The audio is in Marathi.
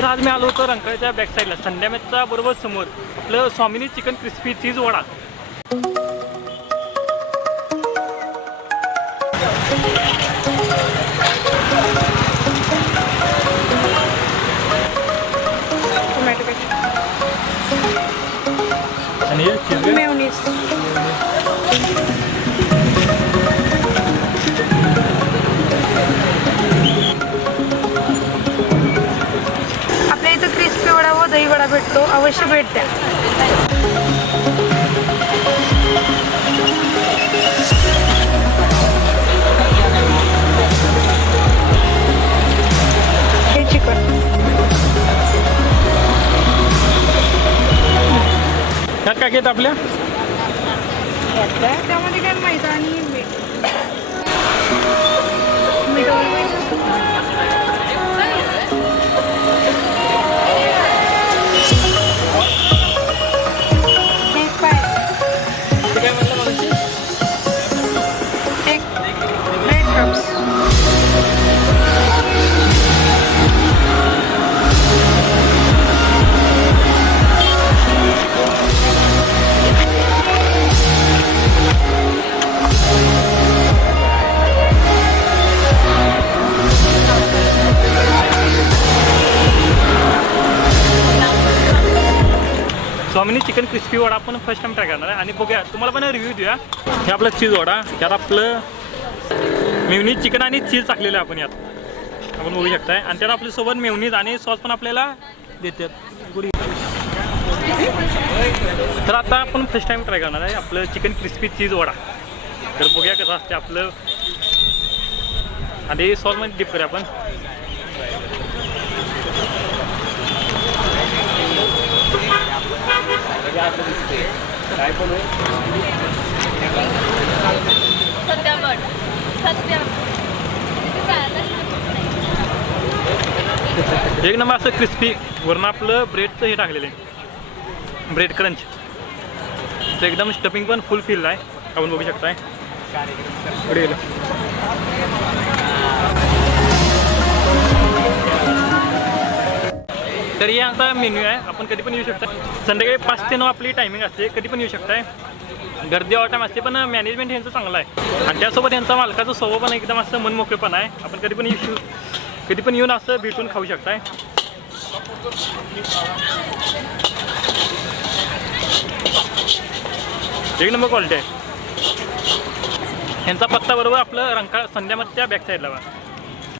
तर आज मी आलो होतो रंकाळ्याच्या बॅक साईडला संध्यामेच्या बरोबर समोर आपलं स्वामिनी चिकन क्रिस्पी चीज वडा. आणि मेयोनीज आपल्या इथं क्रिस्पी वडा व दही वडा भेटतो, अवश्य भेट द्या. हे चिकन त्यात काय घेत आपल्या त्यामध्ये काय मैदा आणि मीठ काय म्हटलं मला एक ब्रेड क्रम्स स्वामिनी चिकन क्रिस्पी वडा आपण फर्स्ट टाइम ट्राय करणार आहे आणि बघूया तुम्हाला पण रिव्ह्यू देऊया. हे आपलं चीज वडा, त्यात आपलं मेयोनीज चिकन आणि चीज टाकलेलं आहे आपण यात आपण बघू शकताय. आणि त्यात आपल्यासोबत मेयोनीज आणि सॉस पण आपल्याला देतात. तर आता आपण फर्स्ट टाइम ट्राय करणार आहे आपलं चिकन क्रिस्पी चीज वडा. तर बघूया कसं असते आपलं. आणि सॉसमध्ये डिप करूया आपण. काय पण एक नंबर असं क्रिस्पी. वरनं आपलं ब्रेडचं हे टाकलेलं आहे, ब्रेड क्रंच. तर एकदम स्टफिंग पण फुल फील आहे, आपण बघू शकताय. पुढे गेलं तर हे आता मेन्यू आहे. आपण कधी पण येऊ शकता. संध्याकाळी 5 ते 9 आपली टायमिंग असते, कधी पण येऊ शकताय. गर्दी ऑल टाईम असते, पण मॅनेजमेंट यांचं चांगलं आहे. आणि त्यासोबत यांचा मालकाचा स्वभाव पण एकदम असं मनमोकळेपण आहे. आपण कधी पण येऊन असं भेटून खाऊ शकताय. एक नंबर क्वालिटी आहे. यांचा पत्ता बरोबर आपलं रंकाळा संध्यामतच्या बॅक साईडला.